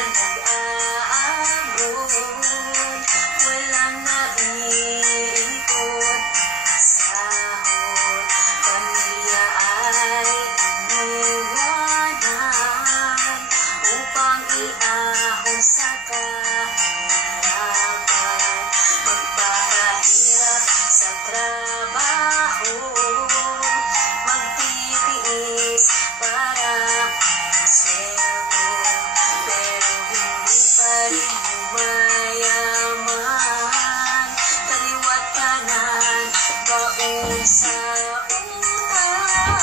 nag-aabot, walang naiikot, sahod, pamilya ay iniwanan upang iahon sa kahirapan, magpapahirap sa trabaho, magtitiis para sweldo, pero hindi pa rin mayaman, kaliwat kanan, baon sa utan.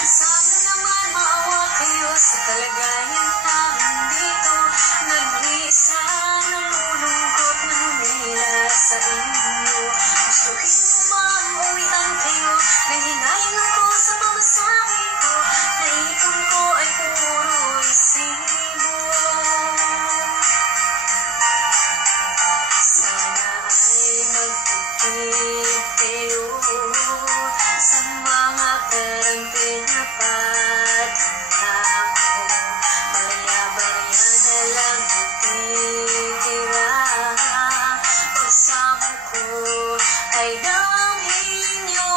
Sana naman maawa kayo sa kalagayan namin dito, nag-iisa, nalulungkot, nanunila sa inyo. Gustuhin ko mauwian kayo, nanghinayang ako sa pamasahe ko, naipon ko ay puro resibo. Sana ay magtitip kayo sa mga perang pinapadala ko, barya-barya na lang natitira, pagsamo ko ay damhin nyo.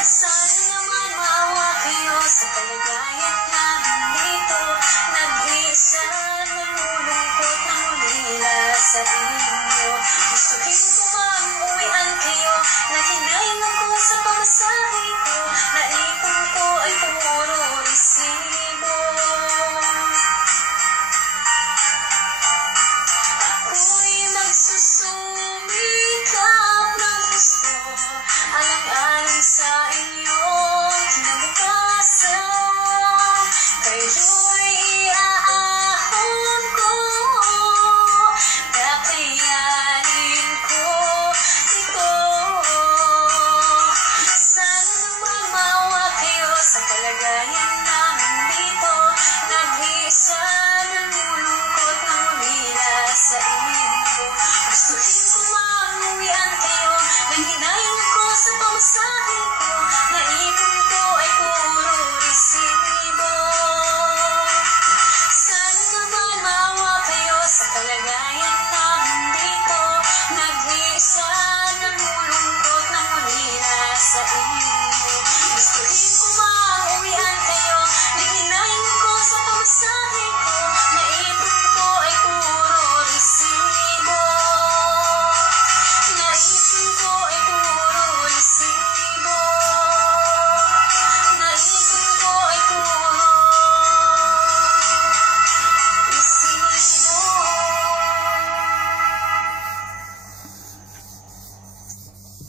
Sana naman maawa kayo sa kalagayan namin dito, nag-iisa, nalulungkot, nangulila sa inyo. Gustuhin ko mauwian kayo, nahinayang ako sa pamasahe ko, naipon ko ay puro resibo. Ako'y nagsusumikap ng gusto, alang-alang sa inyong kinabukasan, kayo'y iaahon ko, kakayanin ko ito. Sana naman maawa kayo sa kalagayan